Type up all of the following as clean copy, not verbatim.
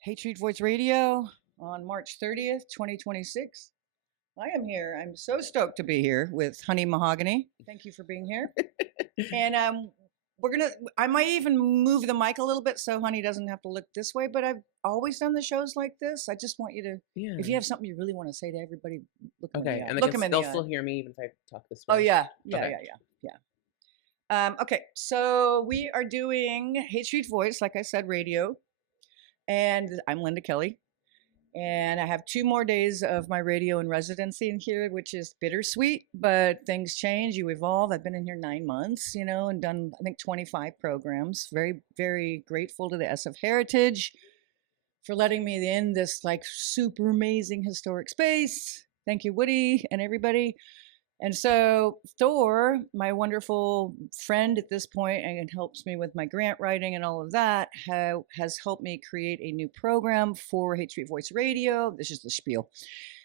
Hatred Voice Radio on March 30th, 2026. I am here. I'm so stoked to be here with Honey Mahogany. Thank you for being here. And I might even move the mic a little bit so Honey doesn't have to look this way, but I've always done the shows like this. I just want you to, if you have something you really want to say to everybody, look them in the eye. And look them in they'll the still eye. hear me even if I talk this way. Oh, yeah. Okay. Okay, so we are doing Hate Street Voice, like I said, radio. And I'm Linda Kelly. And I have 2 more days of my radio in residency in here, which is bittersweet, but things change, you evolve. I've been in here 9 months, and done, I think, 25 programs. Very, very grateful to the SF Heritage for letting me in this like super amazing historic space. Thank you, Woody and everybody. And so Thor, my wonderful friend at this point, and helps me with my grant writing and all of that, has helped me create a new program for Hate Street Voice Radio. This is the spiel,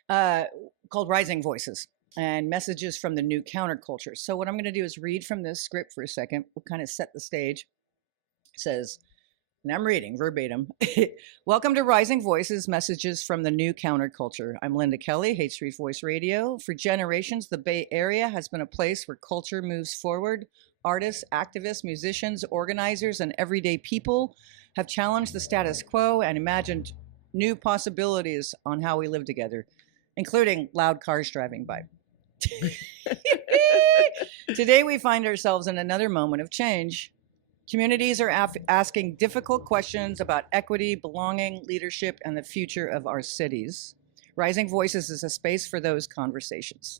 called Rising Voices and Messages from the New Counterculture. So what I'm going to do is read from this script for a second. We'll kind of set the stage. It says, and I'm reading verbatim. Welcome to Rising Voices, Messages from the New Counterculture. I'm Linda Kelly, Hate Street Voice Radio. For generations, the Bay Area has been a place where culture moves forward. Artists, activists, musicians, organizers, and everyday people have challenged the status quo and imagined new possibilities on how we live together, including loud cars driving by. Today, we find ourselves in another moment of change. Communities are asking difficult questions about equity, belonging, leadership, and the future of our cities. Rising Voices is a space for those conversations.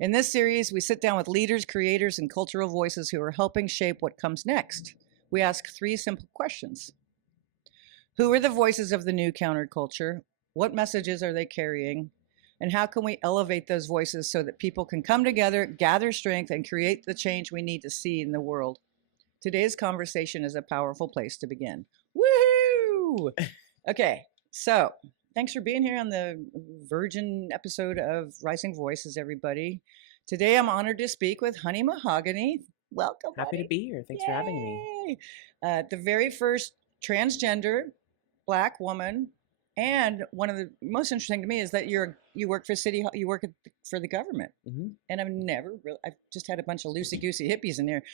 In this series, we sit down with leaders, creators, and cultural voices who are helping shape what comes next. We ask 3 simple questions. Who are the voices of the new counterculture? What messages are they carrying? And how can we elevate those voices so that people can come together, gather strength, and create the change we need to see in the world? Today's conversation is a powerful place to begin. Woohoo! Okay, so thanks for being here on the Virgin episode of Rising Voices, everybody. Today I'm honored to speak with Honey Mahogany. Welcome. Happy to be here. Thanks for having me. The very first transgender Black woman, and one of the most interesting to me is that you work for for the government, and I've just had a bunch of loosey goosey hippies in there.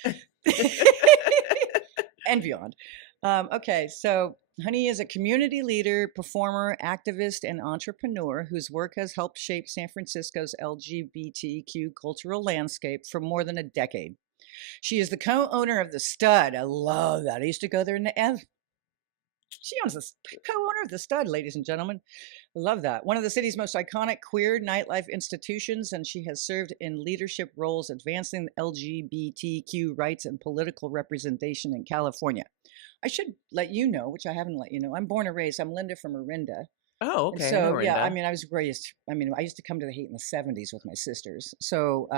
And beyond. Okay, so Honey is a community leader, performer, activist, and entrepreneur whose work has helped shape San Francisco's LGBTQ cultural landscape for more than a decade. She is the co-owner of The Stud. I love that. I used to go there in the end. She owns the co-owner of The Stud, ladies and gentlemen. I love that. One of the city's most iconic queer nightlife institutions, and she has served in leadership roles advancing LGBTQ rights and political representation in California. I should let you know, which I haven't let you know, I'm born and raised. I'm Linda from Orinda. Oh, okay. And so, yeah, I was raised, I used to come to the Hate in the 70s with my sisters. So,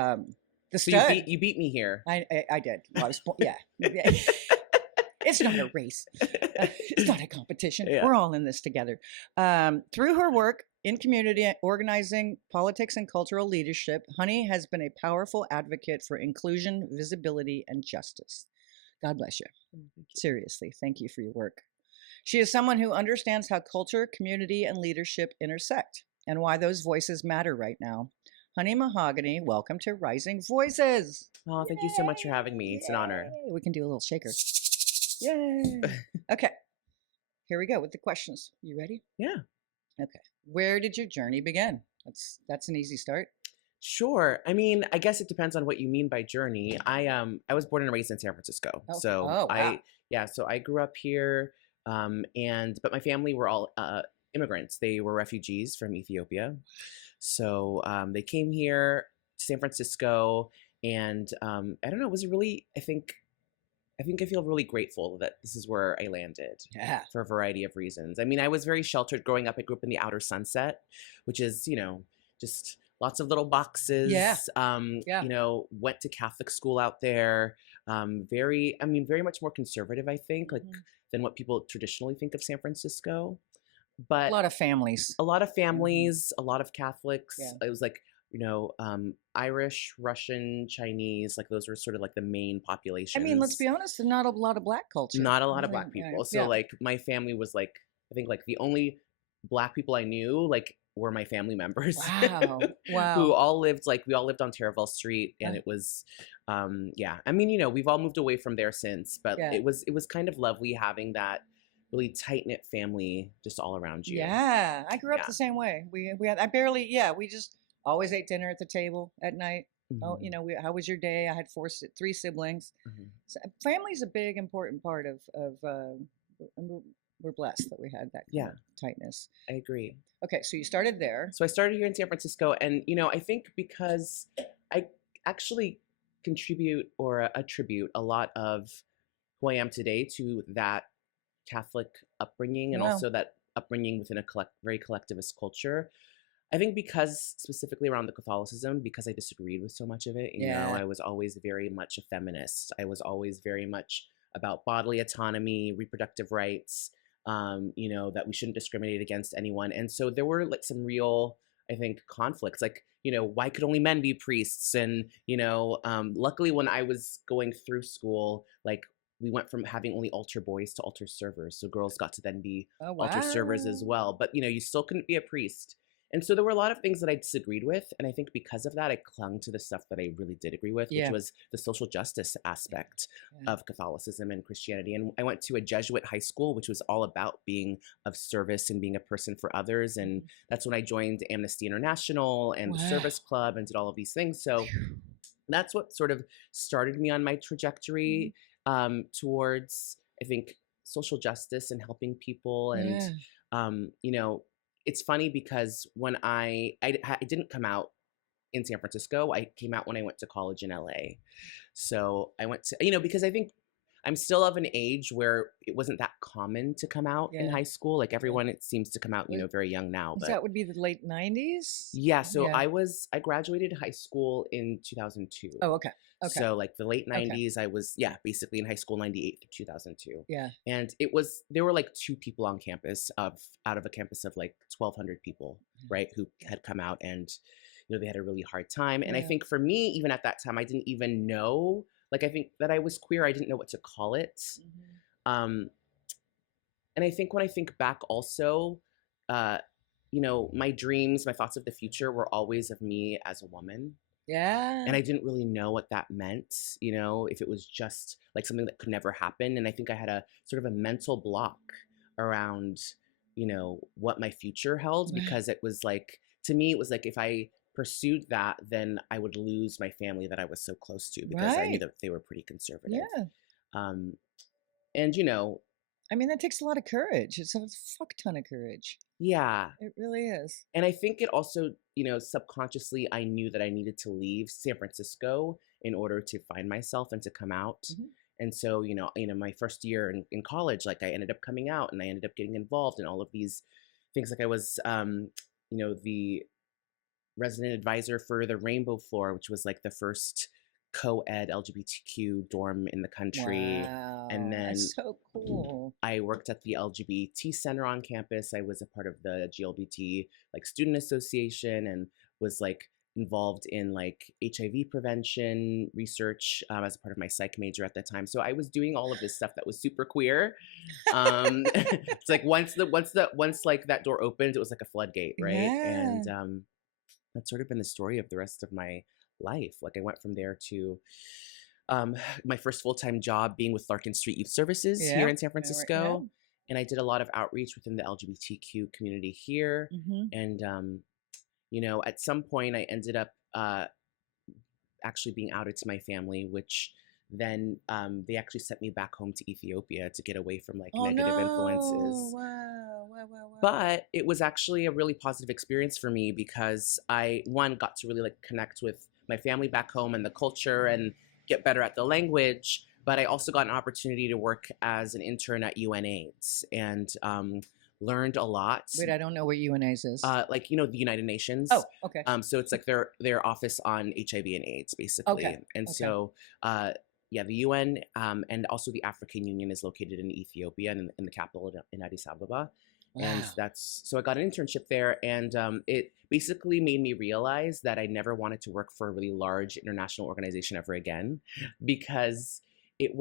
The Stud. So you beat me here. I did. Well, I was born, yeah. It's not a race. It's not a competition. Yeah. We're all in this together. Through her work in community organizing, politics, and cultural leadership, Honey has been a powerful advocate for inclusion, visibility, and justice. God bless you. Seriously, thank you for your work. She is someone who understands how culture, community, and leadership intersect and why those voices matter right now. Honey Mahogany, welcome to Rising Voices. Oh, thank you so much for having me. It's an honor. We can do a little shaker. Yay. Okay, here we go with the questions. You ready? Yeah. Okay. Where did your journey begin? That's an easy start. Sure. I guess it depends on what you mean by journey. I was born and raised in San Francisco. Oh. So Wow. So I grew up here, but my family were all immigrants. They were refugees from Ethiopia. So they came here to San Francisco, and I don't know, it was really, I think I feel really grateful that this is where I landed. Yeah. For a variety of reasons. I was very sheltered growing up. I grew up in the Outer Sunset, which is, just lots of little boxes. Yeah. Went to Catholic school out there. Very much more conservative, I think, than what people traditionally think of San Francisco. But a lot of families. A lot of families, a lot of Catholics. Yeah. It was like, Irish, Russian, Chinese, like those were sort of like the main populations. Let's be honest, there's not a lot of Black culture. Not a lot of Black people. So like my family was like I think like the only Black people I knew like were my family members Wow. who Wow. all lived like we all lived on Terraville Street, Uh, and it was yeah. I mean, you know, we've all moved away from there since, but yeah. it was kind of lovely having that really tight knit family just all around you. Yeah. I grew up Yeah. the same way. We had I barely yeah, we just always ate dinner at the table at night. Oh, Hmm. how was your day? I had three siblings. Hmm. So family's a big important part of and we're blessed that we had that kind Yeah, of tightness. I agree. Okay, so you started there. So I started here in San Francisco, and you know, I think because I actually contribute or attribute a lot of who I am today to that Catholic upbringing, and Wow. also that upbringing within a very collectivist culture. I think because specifically around the Catholicism, because I disagreed with so much of it, you know, Yeah. I was always very much a feminist. I was always very much about bodily autonomy, reproductive rights, you know, that we shouldn't discriminate against anyone. And so there were like some real, I think, conflicts. Like, you know, why could only men be priests? And, you know, luckily when I was going through school, like we went from having only altar boys to altar servers. So girls got to then be Oh altar servers as wow. well. But, you know, you still couldn't be a priest. And so there were a lot of things that I disagreed with. And I think because of that, I clung to the stuff that I really did agree with, which Yeah. was the social justice Yeah. aspect Yeah. of Catholicism and Christianity. And I went to a Jesuit high school, which was all about being of service and being a person for others. And Mhm. that's when I joined Amnesty International and the Wow. Service Club and did all of these things. So that's what sort of started me on my Mhm. trajectory towards, I think, social justice and helping people. And, Yeah. you know, it's funny because when I didn't come out in San Francisco, I came out when I went to college in LA. So I went to, you know, because I think I'm still of an age where it wasn't that common to come out in Yeah. high school. Like Yeah. everyone, it seems to come out, you Was, know, very young now. But that would be the late 90s? yeah, so Yeah. I graduated high school in 2002. Oh, okay. Okay. So like the late Okay. 90s, I was, yeah, basically in high school 98 through 2002. Yeah. And it was there were like two people on campus of out of a campus of like 1,200 people, right, who had come out, and you know they had a really hard time. And I Yeah. think for me, even at that time, I didn't even know, like I think that I was queer, I didn't know what to call it. Mhm. Um and I think when I think back also, uh, you know, my dreams, my thoughts of the future were always of me as a woman. Yeah. And I didn't really know what that meant, you know, if it was just like something that could never happen. And I think I had a sort of a mental block around, you know, what my future held, Wow. because it was like, to me, it was like if I pursued that, then I would lose my family that I was so close to, because I knew Right. that they were pretty conservative. Yeah. Um, and, you know, I mean, that takes a lot of courage. It's a fuck ton of courage. yeah. It really is. And I think it also, you know, subconsciously, I knew that I needed to leave San Francisco in order to find myself and to come out. Mhm. And so, you know, my first year in college, like I ended up coming out and I ended up getting involved in all of these things. Like I was, you know, the resident advisor for the Rainbow Floor, which was like the first co-ed LGBTQ dorm in the country. And Wow. then That's so cool. I worked at the LGBT center on campus. I was a part of the GLBT like student association, and was like involved in like HIV prevention research as a part of my psych major at the time. So I was doing all of this stuff that was super queer. It's like once like that door opened, it was like a floodgate, right? Yeah. And that's sort of been the story of the rest of my life. Like I went from there to um, my first full time job being with Larkin Street Youth Services here Yeah. in San Yeah. Francisco. And I did a lot of outreach within the LGBTQ community here. Mhm. And, you know, at some point I ended up actually being outed to my family, which then they actually sent me back home to Ethiopia to get away from like Oh negative no. influences. Wow. Wow. Wow. Wow. But it was actually a really positive experience for me, because I, one, got to really like connect with my family back home and the culture and get better at the language. But I also got an opportunity to work as an intern at UNAIDS, and learned a lot. Wait, I don't know what UNA's is. Like, you know, the United Nations. Oh, okay. So it's like their office on HIV and AIDS, basically. Okay. And Okay. so yeah, the UN and also the African Union is located in Ethiopia and in the capital in Addis Ababa. And Wow. that's so I got an internship there, and it basically made me realize that I never wanted to work for a really large international organization ever again, because it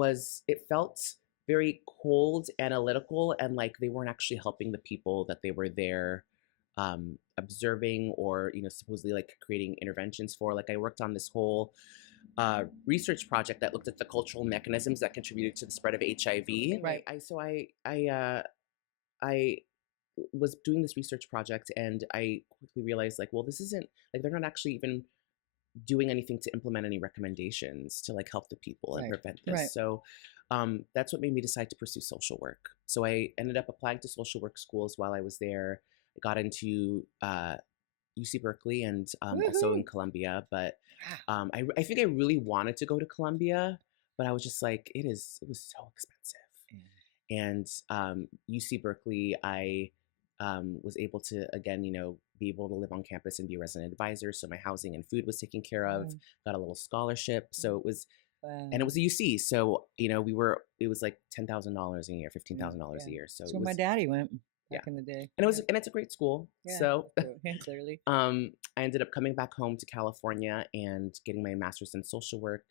felt very cold, analytical, and like they weren't actually helping the people that they were there observing or supposedly like creating interventions for. Like I worked on this whole research project that looked at the cultural mechanisms that contributed to the spread of HIV. Right. I was doing this research project and I quickly realized like, well, this isn't like they're not actually even doing anything to implement any recommendations to like help the people and prevent this. Right. So that's what made me decide to pursue social work. So I ended up applying to social work schools while I was there. I got into UC Berkeley and also in Columbia. But I think I really wanted to go to Columbia, but I was just like, it was so expensive. And UC Berkeley, I was able to, again, be able to live on campus and be a resident advisor. So my housing and food was taken care of, got a little scholarship. So it was, and it was a UC. So, it was like $10,000 a year, $15,000 a year. So that's where my daddy went back in the day. And and it's a great school. So clearly. I ended up coming back home to California and getting my master's in social work.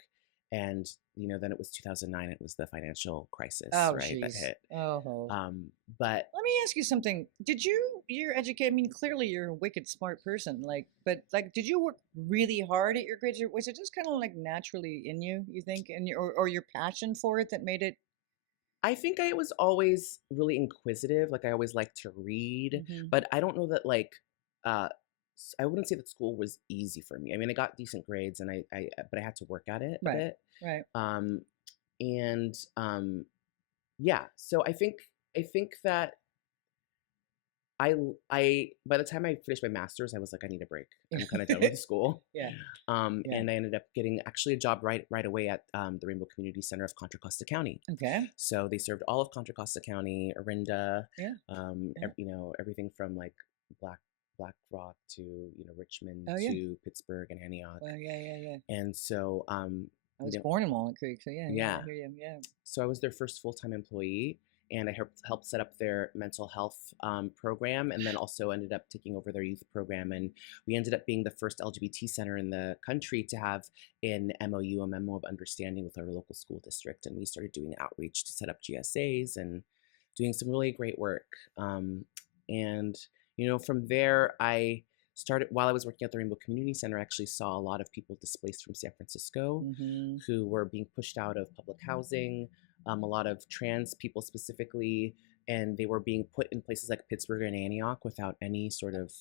And then it was 2009. It was the financial crisis, that hit. But let me ask you something. You're educated? I mean, clearly you're a wicked smart person. But did you work really hard at your grades, or was it just kind of like naturally in you? You think, and or your passion for it that made it? I think I was always really inquisitive. Like I always liked to read, but I don't know that I wouldn't say that school was easy for me. I mean, I got decent grades, and but I had to work at it a bit. Right. Yeah. So I think that I by the time I finished my master's, I was like, I need a break. I'm kind of done with school. And I ended up getting actually a job right away at the Rainbow Community Center of Contra Costa County. Okay. So they served all of Contra Costa County, Orinda, everything from like Black Rock to Richmond to Pittsburgh and Antioch. And so I was born in Walnut Creek, so I hear you. So I was their first full-time employee, and I helped set up their mental health program, and then also ended up taking over their youth program. And we ended up being the first LGBT center in the country to have an MOU, a memo of understanding, with our local school district. And we started doing outreach to set up GSAs and doing some really great work. And from there, I started, while I was working at the Rainbow Community Center, I actually saw a lot of people displaced from San Francisco who were being pushed out of public housing, a lot of trans people specifically, and they were being put in places like Pittsburgh and Antioch without any sort of,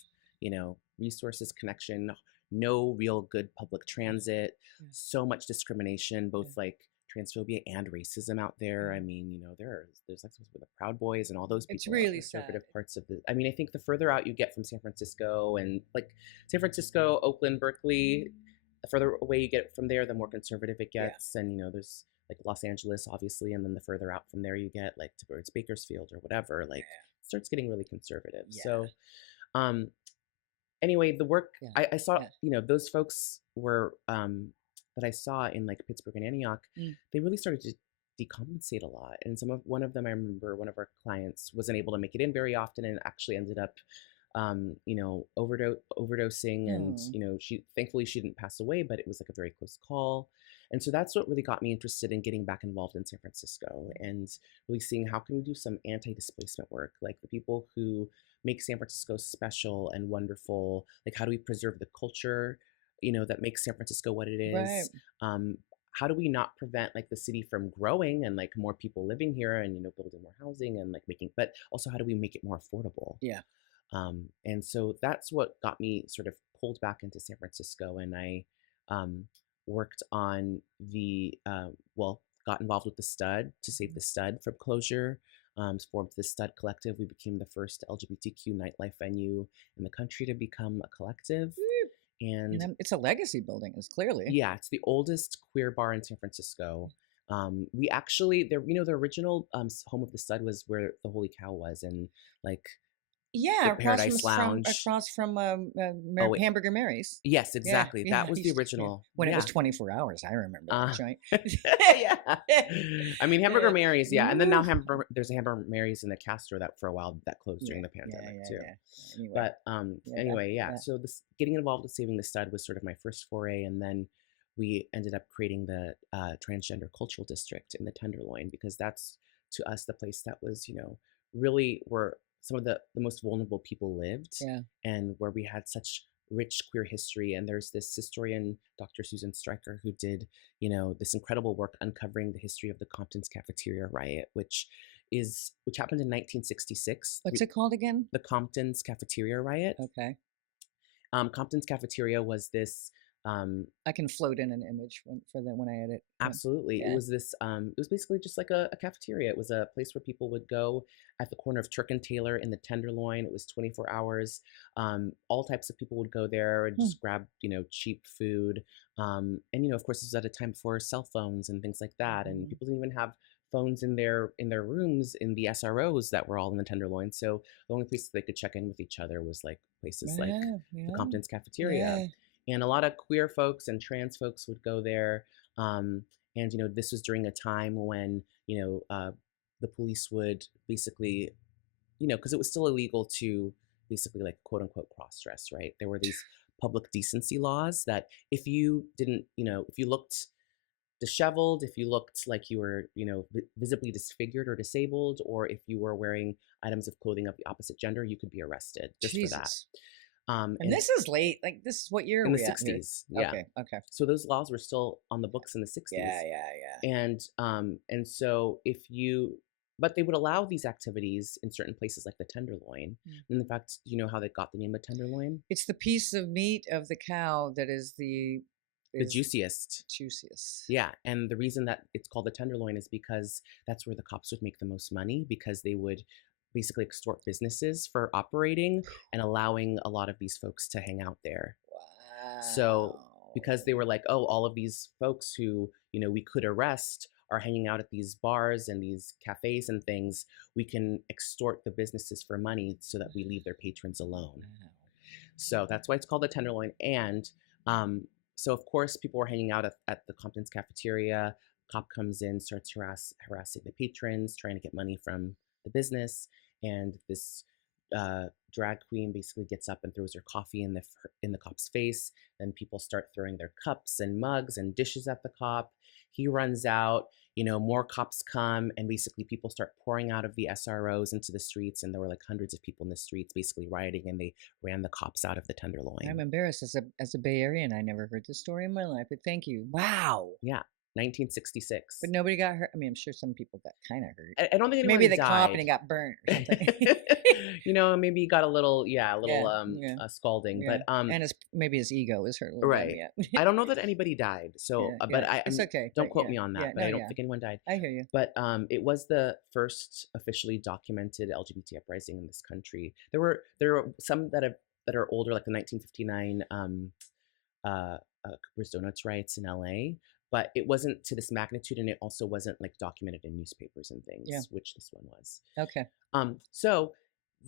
resources, connection, no real good public transit, so much discrimination, both like transphobia and racism out there. I mean, there's like the Proud Boys and all those people. It's really conservative sad. parts of the. I mean, I think the further out you get from San Francisco and like San Francisco, Oakland, Berkeley, the further away you get from there, the more conservative it gets. And there's like Los Angeles, obviously, and then the further out from there you get, like towards Bakersfield or whatever, like it starts getting really conservative. So, anyway, the work I saw, those folks were that I saw in like Pittsburgh and Antioch, they really started to decompensate a lot. And one of them, I remember one of our clients wasn't able to make it in very often and actually ended up, overdosing. And, thankfully she didn't pass away, but it was like a very close call. And so that's what really got me interested in getting back involved in San Francisco and really seeing how can we do some anti-displacement work, like the people who make San Francisco special and wonderful, like how do we preserve the culture that makes San Francisco what it is. How do we not prevent like the city from growing and like more people living here and building more housing and like but also how do we make it more affordable? And so that's what got me sort of pulled back into San Francisco. And I worked on got involved with the Stud to save the Stud from closure. Formed the Stud Collective. We became the first LGBTQ nightlife venue in the country to become a collective. And it's a legacy building, it's clearly. Yeah, it's the oldest queer bar in San Francisco. We actually, the original home of the Stud was where the Holy Cow was, and like Paradise Lounge across from Hamburger Mary's. Yes, exactly. That was the original. When it was 24 hours, I remember that joint. I mean, Hamburger Mary's, and then now there's a Hamburger Mary's in the Castro that for a while that closed during the pandemic too. Anyway. But so this getting involved with saving the Stud was sort of my first foray, and then we ended up creating the transgender cultural district in the Tenderloin, because that's to us the place that was, really where some of the most vulnerable people lived, Yeah. and where we had such rich queer history. And there's this historian, Dr. Susan Stryker, who did, this incredible work uncovering the history of the Compton's cafeteria riot, which happened in 1966. What's it called again? The Compton's cafeteria riot. Okay. Compton's cafeteria was this. I can float in an image when I edit. Absolutely. Yeah. It was this, it was basically just like a cafeteria. It was a place where people would go at the corner of Turk and Taylor in the Tenderloin. It was 24 hours. All types of people would go there and just grab, cheap food. And, of course, this was at a time before cell phones and things like that. And people didn't even have phones in their rooms in the SROs that were all in the Tenderloin. So the only place they could check in with each other was like places like the Compton's cafeteria. Yeah. And a lot of queer folks and trans folks would go there. And this was during a time when the police would basically, because it was still illegal to basically like quote unquote cross dress, right? There were these public decency laws that if you didn't, if you looked disheveled, if you looked like you were, visibly disfigured or disabled, or if you were wearing items of clothing of the opposite gender, you could be arrested just for that. Jesus. And this is late. Like, this is what year in are the we at here? 60s. Yeah. Okay. So those laws were still on the books in the 60s. Yeah. And so but they would allow these activities in certain places like the Tenderloin. And in fact, do you know how they got the name of Tenderloin? It's the piece of meat of the cow that is the juiciest. Yeah. And the reason that it's called the Tenderloin is because that's where the cops would make the most money, because they would basically extort businesses for operating and allowing a lot of these folks to hang out there. Wow. So because they were like, oh, all of these folks who, we could arrest are hanging out at these bars and these cafes and things, we can extort the businesses for money so that we leave their patrons alone. Wow. So that's why it's called the Tenderloin. And so, of course, people were hanging out at the Compton's cafeteria. Cop comes in, starts harassing the patrons, trying to get money from the business. And this drag queen basically gets up and throws her coffee in the cop's face. Then people start throwing their cups and mugs and dishes at the cop. He runs out. More cops come, and basically people start pouring out of the SROs into the streets, and there were like hundreds of people in the streets basically rioting, and they ran the cops out of the Tenderloin. I'm embarrassed as a Bay Arean. I never heard this story in my life, but thank you. Wow. Yeah. 1966. But nobody got hurt. I mean, I'm sure some people got kind of hurt. I don't think anyone maybe the died. cop and he got burnt or something. Maybe he got a little scalding. Yeah. But and maybe his ego was hurt a little right. bit. I don't know that anybody died. So, but it's okay. Don't quote me on that. But I don't think anyone died. I hear you. But it was the first officially documented LGBT uprising in this country. There were some that are older, like the 1959 Cooper's Donuts riots in LA. But it wasn't to this magnitude, and it also wasn't like documented in newspapers and things, which this one was. Okay. So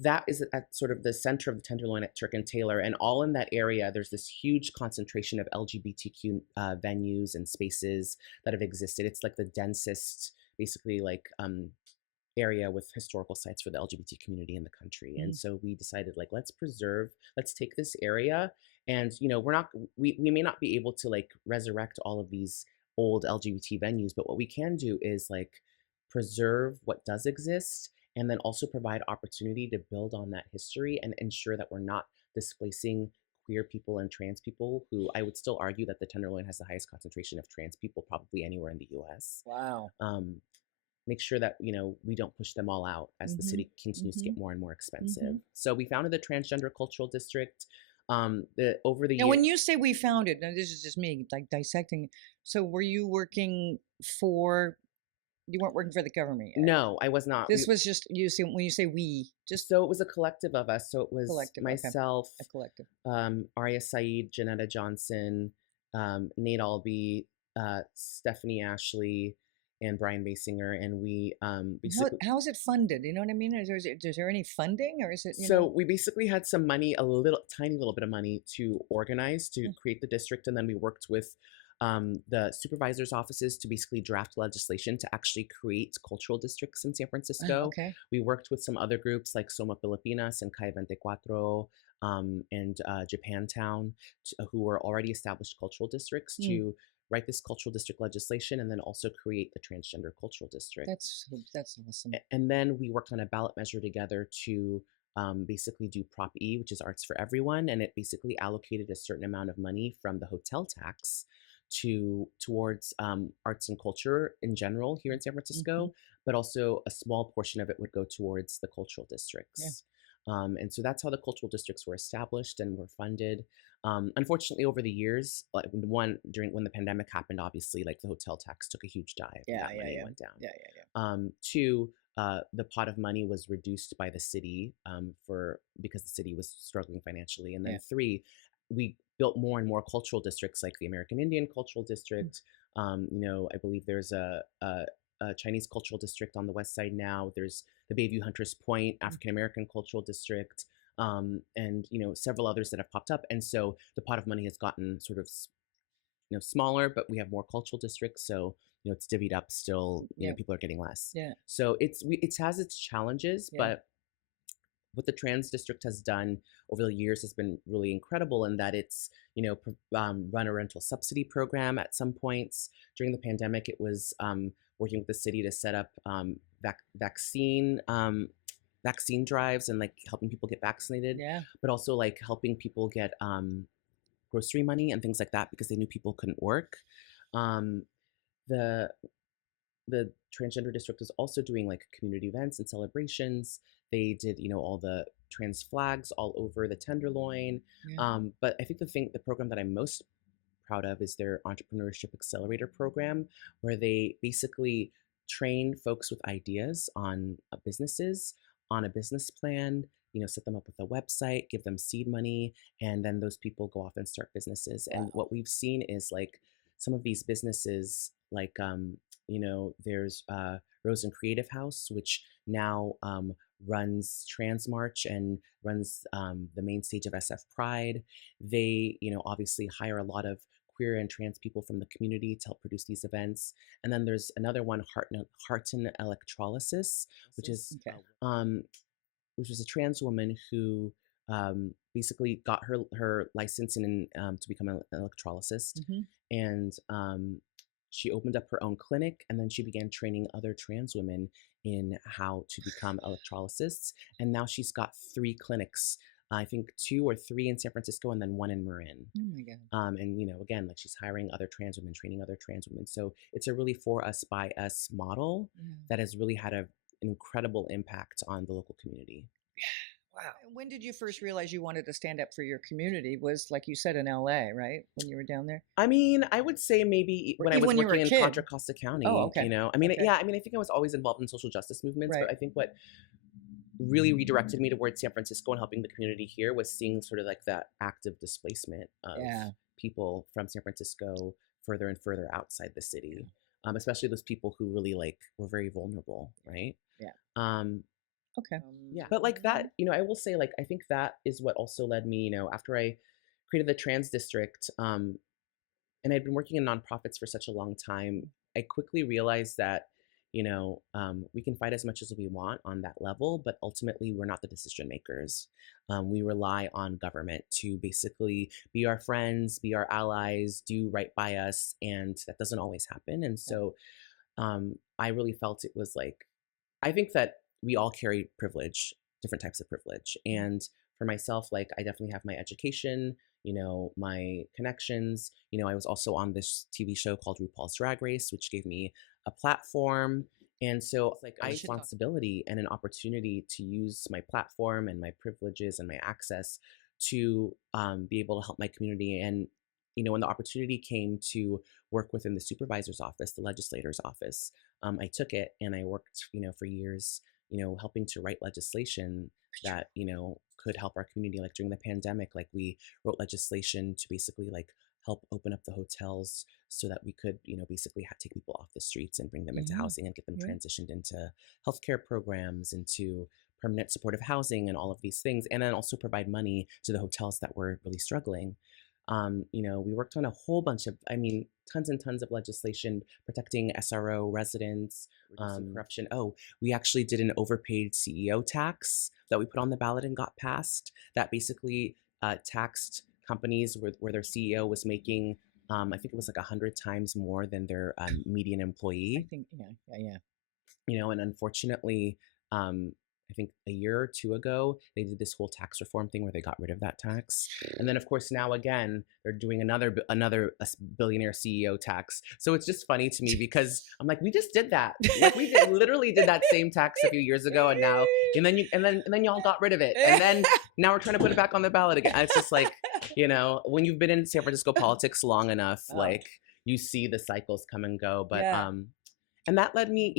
that is at sort of the center of the Tenderloin at Turk and Taylor, and all in that area, there's this huge concentration of LGBTQ venues and spaces that have existed. It's like the densest, basically like area with historical sites for the LGBT community in the country. And so we decided, like, let's take this area. And, we may not be able to like resurrect all of these old LGBT venues, but what we can do is like preserve what does exist, and then also provide opportunity to build on that history and ensure that we're not displacing queer people and trans people, who I would still argue that the Tenderloin has the highest concentration of trans people probably anywhere in the US. Wow. Make sure that, we don't push them all out as the city continues to get more and more expensive. So we founded the Transgender Cultural District. Over the now, year, when you say we founded, now this is just me like dissecting. So were you working for? You weren't working for the government yet. No, I was not. This was just you. See, when you say we, just so it was a collective of us. So it was myself, a collective. Aria Saeed, Janetta Johnson, Nate Albee, Stephanie Ashley, and Brian Basinger, and we basically. How is it funded? You know what I mean? Is there any funding, or is it? We basically had some money, tiny little bit of money to organize to create the district, and then we worked with the supervisors' offices to basically draft legislation to actually create cultural districts in San Francisco. Okay. We worked with some other groups like Soma Filipinas and Calle 24 and Japantown, who were already established cultural districts, to write this cultural district legislation and then also create the transgender cultural district. That's awesome. And then we worked on a ballot measure together to basically do Prop E, which is Arts for Everyone, and it basically allocated a certain amount of money from the hotel tax towards arts and culture in general here in San Francisco, but also a small portion of it would go towards the cultural districts. And so that's how the cultural districts were established and were funded. Unfortunately, over the years, like when the pandemic happened, obviously, like the hotel tax took a huge dive. Yeah, and that yeah, money yeah. went down. Yeah, yeah, yeah. Two, the pot of money was reduced by the city because the city was struggling financially. And then Yeah. three, we built more and more cultural districts like the American Indian Cultural District. I believe there's a Chinese cultural district on the west side now. There's the Bayview Hunters Point African American Cultural District, and several others that have popped up. And so the pot of money has gotten sort of smaller, but we have more cultural districts. So it's divvied up still. Yeah. People are getting less. Yeah. So it has its challenges, Yeah. but what the trans district has done over the years has been really incredible in that it's run a rental subsidy program at some points. During the pandemic, it was working with the city to set up vaccine drives and like helping people get vaccinated. Yeah. But also like helping people get grocery money and things like that because they knew people couldn't work. The the transgender district was also doing like community events and celebrations. They did, all the trans flags all over the Tenderloin. Yeah. But I think the program that I'm most proud of is their entrepreneurship accelerator program, where they basically train folks with ideas on businesses, on a business plan, set them up with a website, give them seed money, and then those people go off and start businesses. Wow. And what we've seen is like some of these businesses, like there's Rosen Creative House, which now runs Trans March and runs the main stage of SF Pride. They, obviously hire a lot of queer and trans people from the community to help produce these events. And then there's another one, Hearten Electrolysis, which is Okay. which was a trans woman who basically got her license to become an electrolyst. And she opened up her own clinic, and then she began training other trans women in how to become electrolysts. And now she's got 3 clinics, I think 2 or 3 in San Francisco, and then 1 in Marin. Oh my God. And again, like she's hiring other trans women, training other trans women. So it's a really for us by us model that has really had an incredible impact on the local community. Wow. When did you first realize you wanted to stand up for your community? Was like you said in LA, right? When you were down there? I mean, I would say maybe Or when I even was when you were a working in kid? Contra Costa County. Oh, okay. I mean, Okay. yeah, I mean, I think I was always involved in social justice movements, Right. but I think what really redirected me towards San Francisco and helping the community here was seeing sort of like that active displacement of Yeah. people from San Francisco further and further outside the city, especially those people who really like were very vulnerable, right? Yeah. Okay. Yeah, but like that, I will say, like, I think that is what also led me, after I created the trans district, and I'd been working in nonprofits for such a long time, I quickly realized that, we can fight as much as we want on that level, but ultimately we're not the decision makers. We rely on government to basically be our friends, be our allies, do right by us, and that doesn't always happen. And so I really felt it was like, I think that we all carry privilege, different types of privilege. And for myself, like I definitely have my education, my connections. I was also on this TV show called RuPaul's Drag Race, which gave me a platform. And so it's like a responsibility and an opportunity to use my platform and my privileges and my access to be able to help my community. And, when the opportunity came to work within the supervisor's office, the legislator's office, I took it and I worked, for years, helping to write legislation that, could help our community. Like during the pandemic, like we wrote legislation to basically like help open up the hotels so that we could, basically take people off the streets and bring them into housing and get them transitioned into healthcare programs, into permanent supportive housing and all of these things. And then also provide money to the hotels that were really struggling. We worked on a whole bunch of, tons and tons of legislation protecting SRO residents, corruption. Oh, we actually did an overpaid CEO tax that we put on the ballot and got passed that basically taxed companies where their CEO was making I think it was like 100 times more than their median I employee. think, yeah. And unfortunately, um, I think a year or two ago, they did this whole tax reform thing where they got rid of that tax. And then, of course, now again, they're doing another billionaire CEO tax. So it's just funny to me because I'm like, we just did that. Like literally did that same tax a few years ago, and now and then y'all got rid of it, and then now we're trying to put it back on the ballot again. It's just like, when you've been in San Francisco politics long enough, Oh. like you see the cycles come and go. But Yeah. and that led me,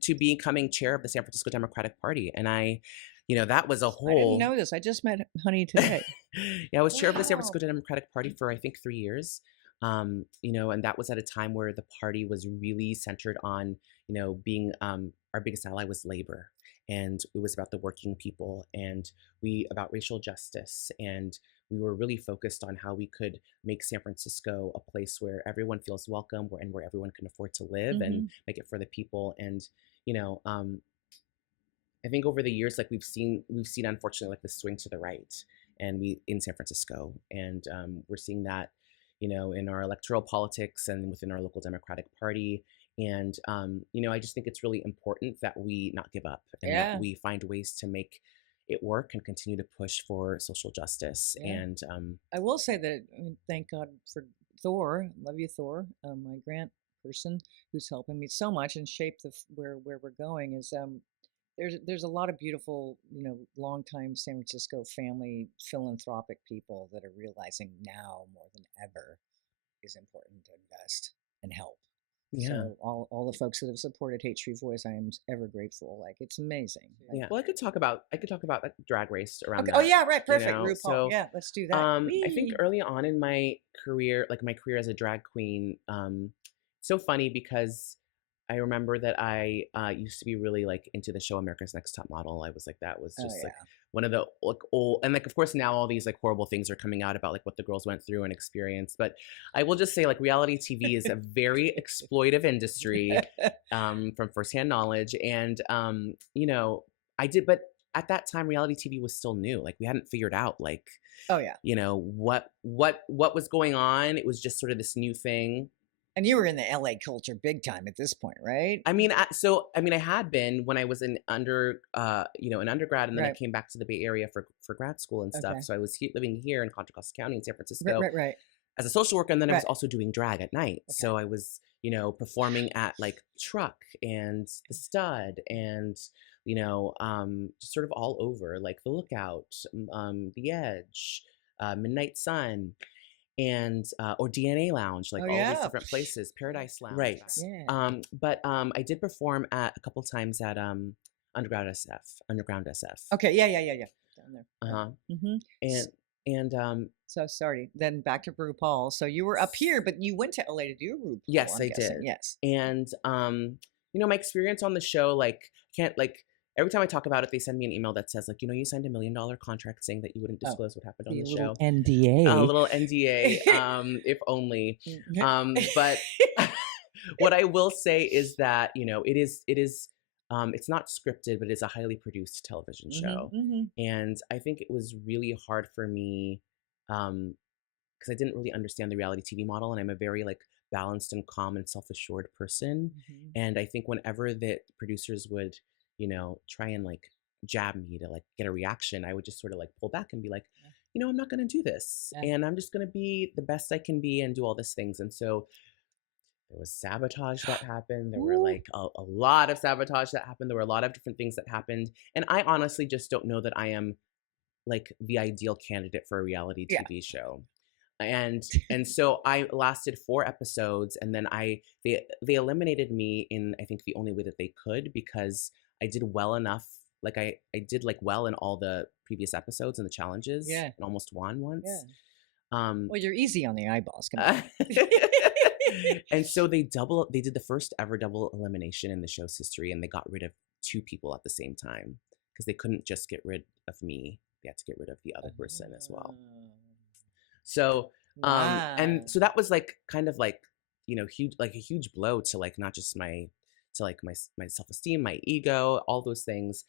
to becoming chair of the San Francisco Democratic Party. And that was a I didn't whole. know this. I just met Honey today. Yeah, I was chair of the San Wow. Francisco Democratic Party for I think 3 years. And that was at a time where the party was really centered on, being our biggest ally was labor. And it was about the working people and about racial justice. And we were really focused on how we could make San Francisco a place where everyone feels welcome and where everyone can afford to live and make it for the people. And, I think over the years, like we've seen unfortunately like the swing to the right, and we in San Francisco, and we're seeing that, in our electoral politics and within our local Democratic Party, and I just think it's really important that we not give up and Yeah. that we find ways to make it work and continue to push for social justice. Yeah. And I will say that, thank God for Thor. Love you, Thor. My grant person who's helping me so much and shape where we're going is there's a lot of beautiful, longtime San Francisco family philanthropic people that are realizing now more than ever is important to invest and help. yeah. So all the folks that have supported Hate Street Voice, I am ever grateful. Like, it's amazing. Like, Yeah. Well, I could talk about like drag race around okay. that. Oh yeah, right. Perfect. know? RuPaul. So, Yeah, let's do that. I think Whee! early on in my career, like my career as a drag queen, so funny because I remember that I used to be really like into the show America's Next Top Model. I was like, that was Oh just like yeah. one of the like old, and like of course now all these like horrible things are coming out about like what the girls went through and experienced. But I will just say like reality TV is a very exploitive industry, from firsthand knowledge, and but at that time reality TV was still new. Like we hadn't figured out like Oh yeah. what was going on. It was just sort of this new thing. And you were in the LA culture big time at this point, right? I mean, I had been when I was in undergrad, and then I Right. came back to the Bay Area for grad school and stuff. Okay. So I was living here in Contra Costa County in San Francisco Right. as a social worker, and then I was Right. also doing drag at night. Okay. So I was, performing at like Truck and the Stud and just sort of all over, like the Lookout, the Edge, Midnight Sun, and or DNA Lounge, like Oh all these yeah. different places, Paradise Lounge, Right. back. Yeah. But I did perform at a couple times at Underground SF. Okay. Yeah. Down there. Uh-huh. Mm-hmm. And So sorry. Then back to RuPaul. So you were up here, but you went to LA to do RuPaul. Yes, I'm I guessing. did. Yes. And my experience on the show, like can't like every time I talk about it, they send me an email that says like, you signed $1 million contract saying that you wouldn't disclose what happened on the show. NDA. A little NDA, if only. But what I will say is that it is it's not scripted, but it's a highly produced television show. And I think it was really hard for me because I didn't really understand the reality TV model, and I'm a very like balanced and calm and self-assured person. And I think whenever the producers would try and like jab me to like get a reaction, I would just sort of like pull back and be like, I'm not going to do this. Yeah. And I'm just going to be the best I can be and do all these things. And so there was sabotage that happened. There were like a lot of sabotage that happened. There were a lot of different things that happened. And I honestly just don't know that I am like the ideal candidate for a reality TV show. And so I lasted 4 episodes, and then they eliminated me in I think the only way that they could, because I did well enough. Like I did like well in all the previous episodes and the challenges, and almost won once. Well, you're easy on the eyeballs. Come on. And so they did the first ever double elimination in the show's history, and they got rid of 2 people at the same time because they couldn't just get rid of me. They had to get rid of the other person as well. So, and so that was like kind of like, huge, like a huge blow to like, not just my self-esteem, my ego, all those things.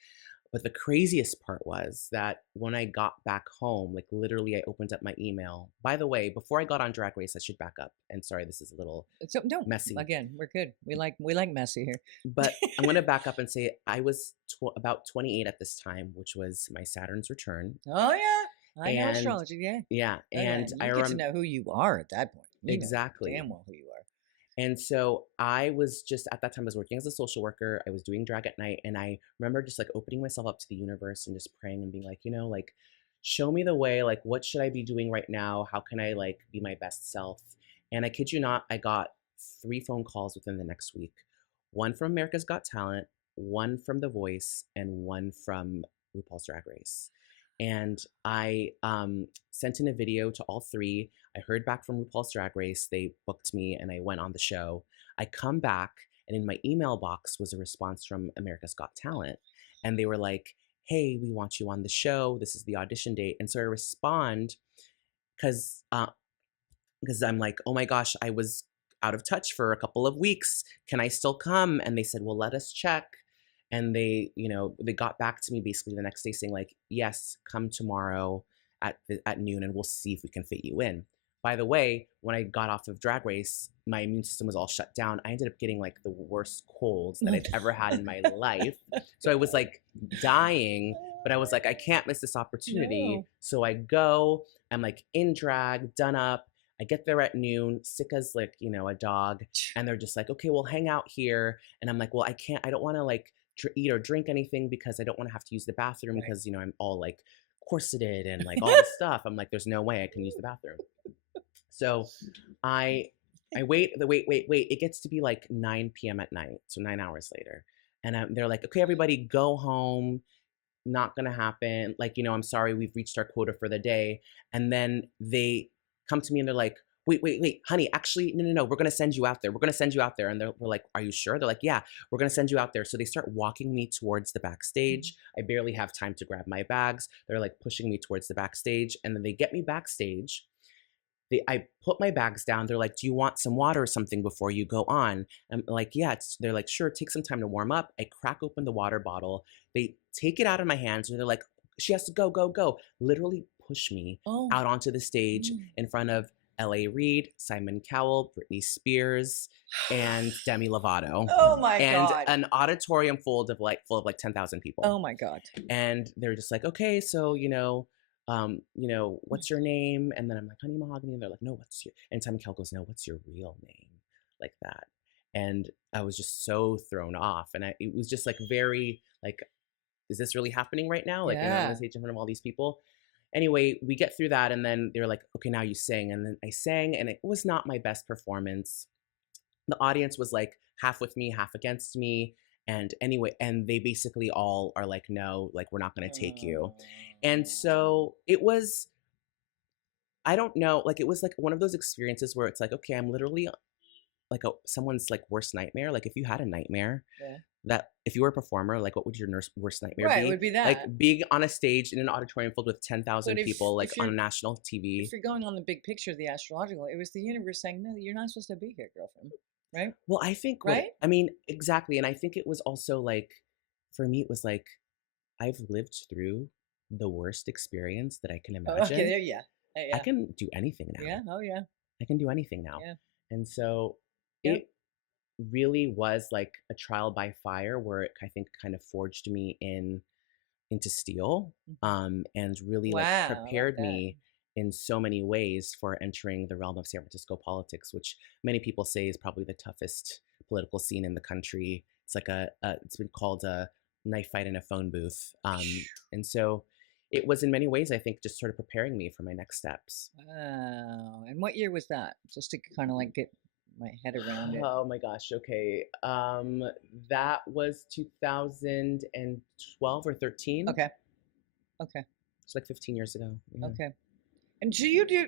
But the craziest part was that when I got back home, like literally I opened up my email. By the way, before I got on Drag Race, I should back up. And sorry, this is a little So no, messy. again, we're good. We like messy here. But I'm going to back up and say I was about 28 at this time, which was my Saturn's return. Oh yeah, I know And astrology. Yeah. yeah, Oh yeah, and I you get to remember know who you are at that point. You know exactly. damn well who you are. And so I was just at that time I was working as a social worker. I was doing drag at night, and I remember just like opening myself up to the universe and just praying and being like, like show me the way, like what should I be doing right now? How can I like be my best self? And I kid you not, I got 3 phone calls within the next week. One from America's Got Talent, one from The Voice, and one from RuPaul's Drag Race. And I sent in a video to all 3. I heard back from RuPaul's Drag Race. They booked me and I went on the show. I come back and in my email box was a response from America's Got Talent. And they were like, hey, we want you on the show. This is the audition date. And so I respond because I'm like, oh my gosh, I was out of touch for a couple of weeks. Can I still come? And they said, well, let us check. And they got back to me basically the next day saying like, yes, come tomorrow at noon and we'll see if we can fit you in. By the way, when I got off of Drag Race, my immune system was all shut down. I ended up getting like the worst colds that I've ever had in my life. So I was like dying, but I was like, I can't miss this opportunity. No. So I go, I'm like in drag, done up. I get there at noon, sick as like, a dog. And they're just like, okay, we'll hang out here. And I'm like, well, I don't want to like eat or drink anything because I don't want to have to use the bathroom Right. because, I'm all like corseted and like all this stuff. I'm like, there's no way I can use the bathroom. So I wait. It gets to be like 9 p.m. at night. So 9 hours later. And they're like, okay, everybody go home. Not going to happen. Like, I'm sorry, we've reached our quota for the day. And then they come to me and they're like, wait, honey, actually, no, we're going to send you out there. We're going to send you out there. And we're like, are you sure? They're like, yeah, we're going to send you out there. So they start walking me towards the backstage. I barely have time to grab my bags. They're like pushing me towards the backstage. And then they get me backstage. I put my bags down. They're like, do you want some water or something before you go on? I'm like, yeah. They're like, sure, take some time to warm up. I crack open the water bottle. They take it out of my hands and they're like, she has to go. Literally push me out onto the stage in front of L.A. Reid, Simon Cowell, Britney Spears, and Demi Lovato. Oh my God. And an auditorium full of like 10,000 people. Oh my God. And they're just like, okay, so what's your name? And then I'm like, honey, Mahogany. And they're like, no, and Simon Cowell goes, no, what's your real name? Like that. And I was just so thrown off. And it was just like very like, is this really happening right now? Like, on the stage in front of all these people. Anyway, we get through that. And then they're like, okay, now you sing. And then I sang and it was not my best performance. The audience was like half with me, half against me. And anyway, and they basically all are like, no, like, we're not going to take you. And so it was, I don't know, like, it was like one of those experiences where it's like, okay, I'm literally like someone's like worst nightmare. Like if you had a nightmare that if you were a performer, like what would your worst nightmare be? Right, it would be that. Like being on a stage in an auditorium filled with 10,000 people, like on national TV. If you're going on the big picture of the astrological, it was the universe saying, no, you're not supposed to be here, girlfriend. Right? Well, I think, right? I mean, exactly. And I think it was also like, for me, it was like, I've lived through the worst experience that I can imagine. Oh, okay, yeah. I can do anything now. Yeah, oh yeah. I can do anything now. Yeah. And so it really was like a trial by fire where it, I think, kind of forged me into steel, and really like prepared me in so many ways for entering the realm of San Francisco politics, which many people say is probably the toughest political scene in the country. It's like it's been called a knife fight in a phone booth. And so it was in many ways, I think, just sort of preparing me for my next steps. Wow. And what year was that? Just to kind of like get my head around it. Oh my gosh. Okay. That was 2012 or 13. Okay. It's like 15 years ago. Yeah. Okay. And so you do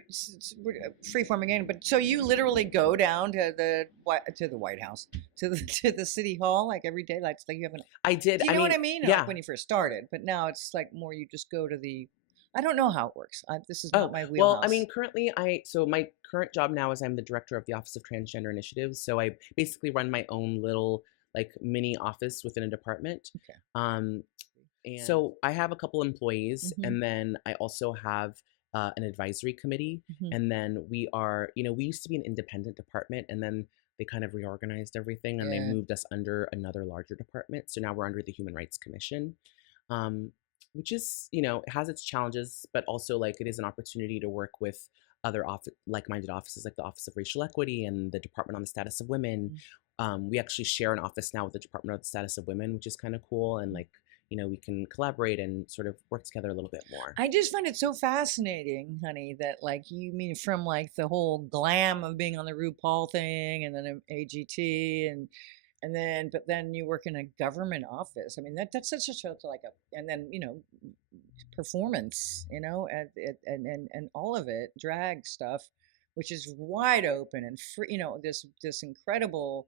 freeform again, but so you literally go down to the White House, to the city hall, like every day, like you have an. I did. Do you know what I mean? Yeah. Like when you first started, but now it's like more you just go to the. I don't know how it works. This is not my wheelhouse. Well, I mean, currently, so my current job now is I'm the director of the Office of Transgender Initiatives. So I basically run my own little like mini office within a department. Okay. So I have a couple employees, Mhm. and then I also have an advisory committee. Mhm. And then we are, we used to be an independent department, and then they kind of reorganized everything and they Yeah. moved us under another larger department. So now we're under the Human Rights Commission, um, which is, it has its challenges, but also like it is an opportunity to work with other like-minded offices like the Office of Racial Equity and the Department on the Status of Women. Mm. We actually share an office now with the Department of the Status of Women, which is kind of cool. And like, we can collaborate and sort of work together a little bit more. I just find it so fascinating, honey, that like you mean from like the whole glam of being on the RuPaul thing and then AGT and then but then you work in a government office. I mean that's such a like a and then performance, and all of it, drag stuff, which is wide open and free, this incredible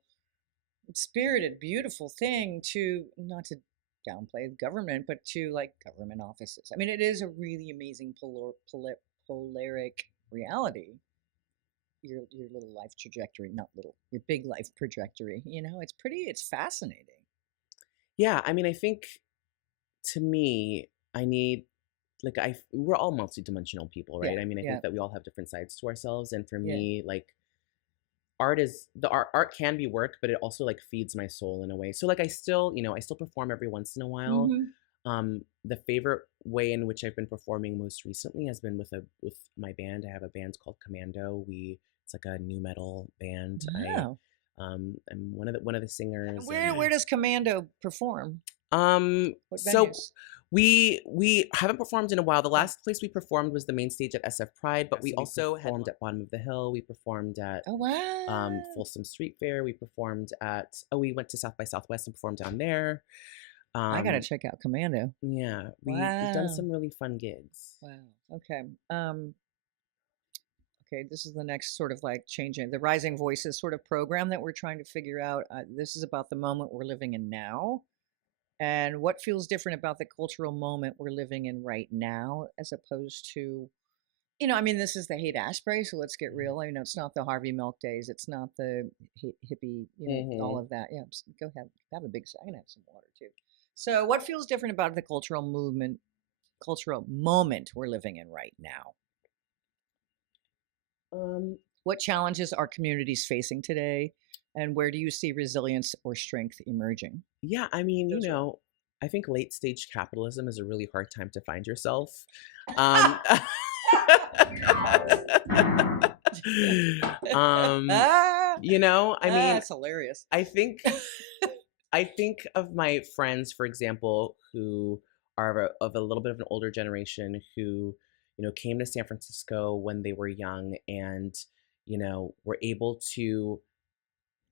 spirited, beautiful thing to not to downplay government, but to like government offices. I mean, it is a really amazing polaric reality. Your little life trajectory, not little, your big life trajectory. It's fascinating. Yeah, I mean, I think to me, I need like we're all multidimensional people, Yeah, right? I mean, I yeah, think that we all have different sides to ourselves, and for yeah. me, like art can be work, but it also like feeds my soul in a way. So like I still perform every once in a while. Mm-hmm. The favorite way in which I've been performing most recently has been with my band. I have a band called Commando. It's like a new metal band. Wow. I'm one of the singers. Where does Commando perform? What So venues? we haven't performed in a while. The Oh, last place we performed was the main stage at SF Pride, but we so we also perform. performed at Bottom of the Hill. We performed at Oh wow. Folsom Street Fair. We performed at we went to South by Southwest and performed down there. I gotta Um, check out Commando. yeah, we've done Wow. some really fun gigs. Wow. Okay. Okay, this is the next sort of like changing the Rising Voices sort of program that we're trying to figure out. This is about the moment we're living in now and what feels different about the cultural moment we're living in right now as opposed to, I mean, this is the hate Ashbury, so let's get real. It's not the Harvey Milk days. It's not the hippie, all Mm-hmm. of that. Yeah, go ahead. Have a big, I can have some water too. So, what feels different about the cultural moment we're living in right now? Um, What challenges are communities facing today? And where do you see resilience or strength emerging? yeah, I mean, Those are I think late stage capitalism is a really hard time to find yourself. Um, um, I mean, That's hilarious. I think I think of my friends, for example, who are of a little bit of an older generation who, came to San Francisco when they were young and, were able to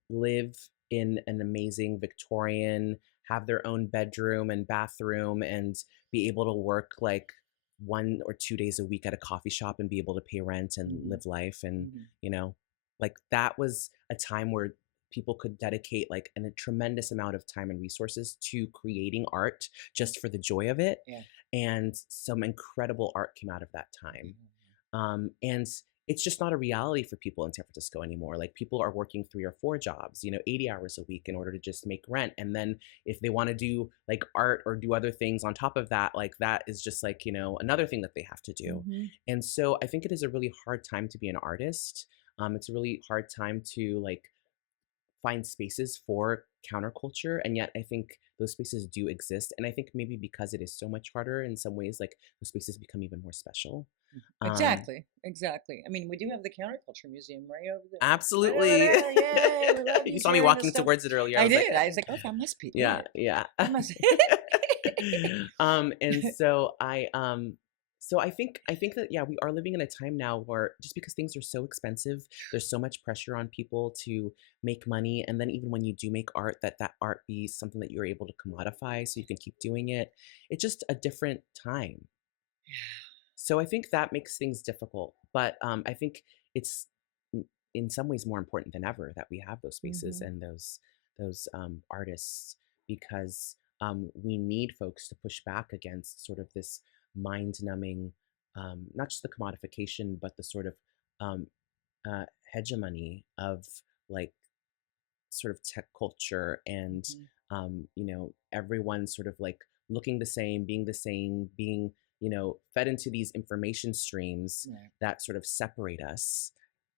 live in an amazing Victorian, have their own bedroom and bathroom, and be able to work like 1 or 2 days a week at a coffee shop and be able to pay rent and Mhm, live life. And, mhm. you know, like that was a time where people could dedicate like a tremendous amount of time and resources to creating art just for the joy of it. Yeah. And some incredible art came out of that time. Mhm. And it's just not a reality for people in San Francisco anymore. Like people are working 3 or 4 jobs, 80 hours a week in order to just make rent. And then if they want to do like art or do other things on top of that, like that is just like, another thing that they have to do. Mhm. And so I think it is a really hard time to be an artist. It's a really hard time to like find spaces for counterculture, and yet I think those spaces do exist, and I think maybe because it is so much harder in some ways, like those spaces become even more special. um Exactly. Exactly. I mean, we do have the Counterculture Museum right over there. Right over Absolutely. there. Yay. We love You you saw me sharing this walking stuff. towards it earlier. I I was like, did. I was like, oh, that must be yeah, it. yeah. That must And so I think that, yeah, we are living in a time now where just because things are so expensive, there's so much pressure on people to make money, and then even when you do make art, that art be something that you're able to commodify so you can keep doing it. It's just a different time. So I think that makes things difficult, but I think it's in some ways more important than ever that we have those spaces Mhm. and those artists, because we need folks to push back against sort of this mind-numbing, not just the commodification, but the sort of um, hegemony of like sort of tech culture and Mhm. everyone sort of like looking the same, being, fed into these information streams Right. that sort of separate us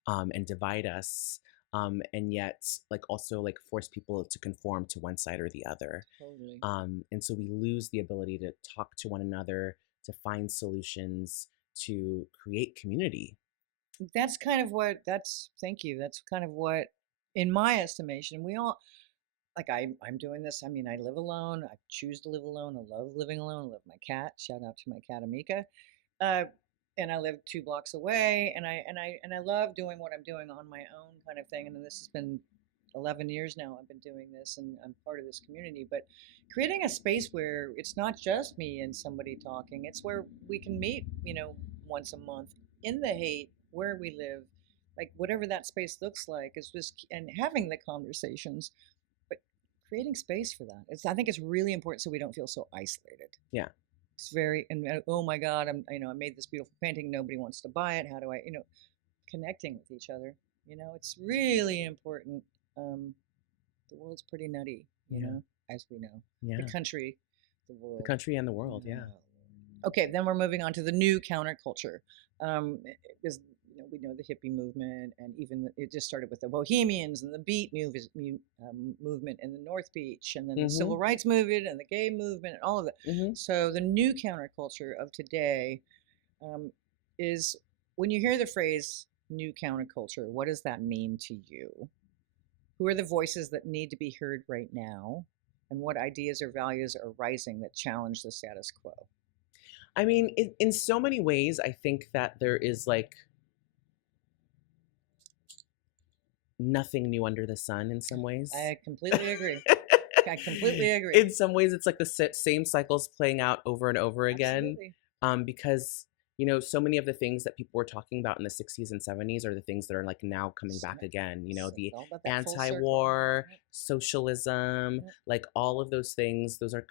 and divide us. And yet, like, also like force people to conform to one side or the other. Totally. And so we lose the ability to talk to one another, to find solutions, to create community. That's kind of what that's thank you. That's kind of what, in my estimation, we all like I'm doing this. I mean, I live alone. I choose to live alone. I love living alone. I love my cat. Shout out to my cat Amika. Uh, and I live 2 blocks away, and I love doing what I'm doing on my own kind of thing. And this has been 11 years now. I've been doing this, and I'm part of this community. But creating a space where it's not just me and somebody talking, it's where we can meet, once a month in the hate where we live, like whatever that space looks like, is just and having the conversations, but creating space for that. I think it's really important so we don't feel so isolated. Yeah. It's very and oh my God, I made this beautiful painting. Nobody wants to buy it. How do I, connecting with each other? It's really important. Um, the world's pretty nutty, Yeah. as we know. Yeah. The country, the The world. country and the world. Yeah. Okay, then we're moving on to the new counterculture. Because we know the hippie movement, and even it just started with the Bohemians and the Beat movement in the North Beach, and then the Civil Rights movement and the gay movement, and all of that. So the new counterculture of today is, when you hear the phrase "new counterculture," what does that mean to you? Who are the voices that need to be heard right now, and what ideas or values are rising that challenge the status quo? I mean, in so many ways, I think that there is like nothing new under the sun in some ways. I completely agree. I completely agree. In some ways, it's like the same cycles playing out over and over again. Absolutely. Because, so many of the things that people were talking about in the 60s and 70s are the things that are like now coming back again. The all about that full circle. anti-war, Right. socialism, Yep. like all of those things, those are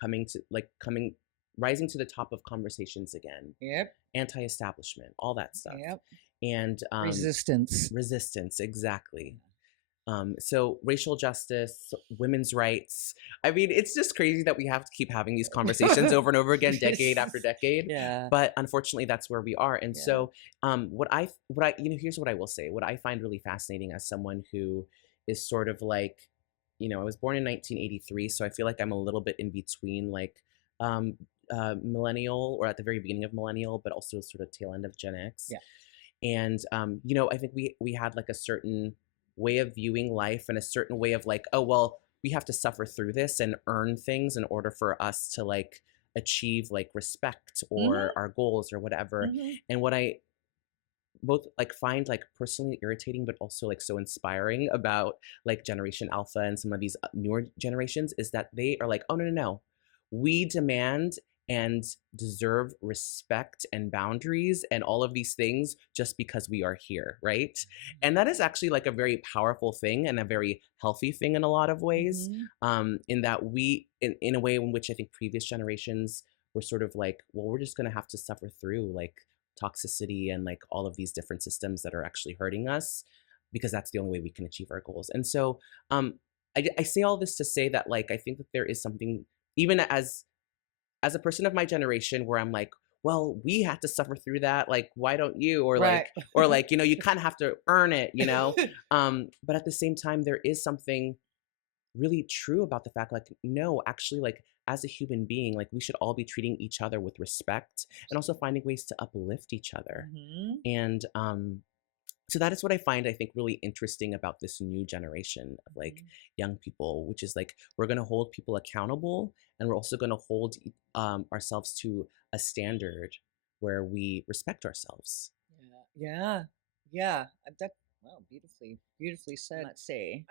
rising to the top of conversations again. Yep. Anti-establishment, all that stuff. Yep. And resistance, exactly. So racial justice, women's rights. I mean, it's just crazy that we have to keep having these conversations over and over again, decade after decade. Yeah. But unfortunately, that's where we are. And so, here's what I will say. What I find really fascinating as someone who is sort of like, I was born in 1983, so I feel like I'm a little bit in between, like, millennial, or at the very beginning of millennial, but also sort of tail end of Gen X. Yeah. And I think we had like a certain way of viewing life and a certain way of like, oh well, we have to suffer through this and earn things in order for us to like achieve like respect or our goals or whatever. And what I both like find like personally irritating but also like so inspiring about like Generation Alpha and some of these newer generations is that they are like, oh no, we demand and deserve respect and boundaries and all of these things just because we are here, right? And that is actually like a very powerful thing and a very healthy thing in a lot of ways. In that we, in a way in which I think previous generations were sort of like, well, we're just gonna have to suffer through like toxicity and like all of these different systems that are actually hurting us because that's the only way we can achieve our goals. And so I say all this to say that like I think that there is something, even as a person of my generation, where I'm like, well, we had to suffer through that. Like, why don't you? Or like, you kind of have to earn it, But at the same time, there is something really true about the fact, like, no, actually, like, as a human being, like, we should all be treating each other with respect and also finding ways to uplift each other. And so that is what I find, I think, really interesting about this new generation of like young people, which is like, we're going to hold people accountable and we're also going to hold ourselves to a standard where we respect ourselves. Yeah. Wow, beautifully said. Let's see.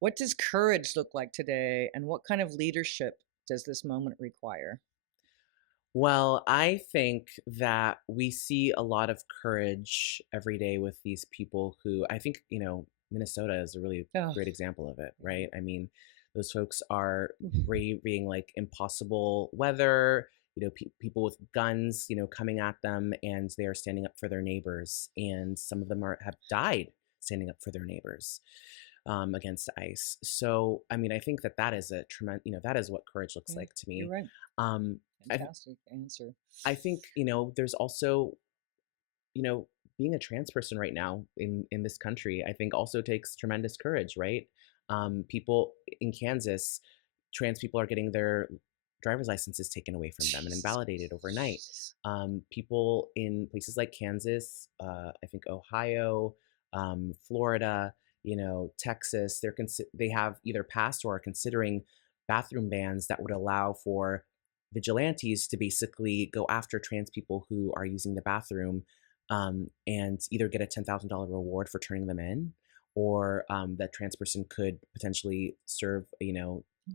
What does courage look like today, and what kind of leadership does this moment require? Well, I think that we see a lot of courage every day with these people who I think, Minnesota is a really great example of it, right? I mean, those folks are braving like impossible weather, people with guns, coming at them, and they are standing up for their neighbors. And some of them have died standing up for their neighbors. against ICE. So, I mean, I think that that is a tremendous, that is what courage looks Yeah, like to you're me. right. Um, I, Fantastic answer. I think, there's also, you know, being a trans person right now in this country, I think also takes tremendous courage, right? People in Kansas, trans people are getting their driver's licenses taken away from them and Jesus. invalidated overnight. People in places like Kansas, I think Ohio, Florida, Texas, they have either passed or are considering bathroom bans that would allow for vigilantes to basically go after trans people who are using the bathroom, and either get a $10,000 reward for turning them in, or that trans person could potentially serve,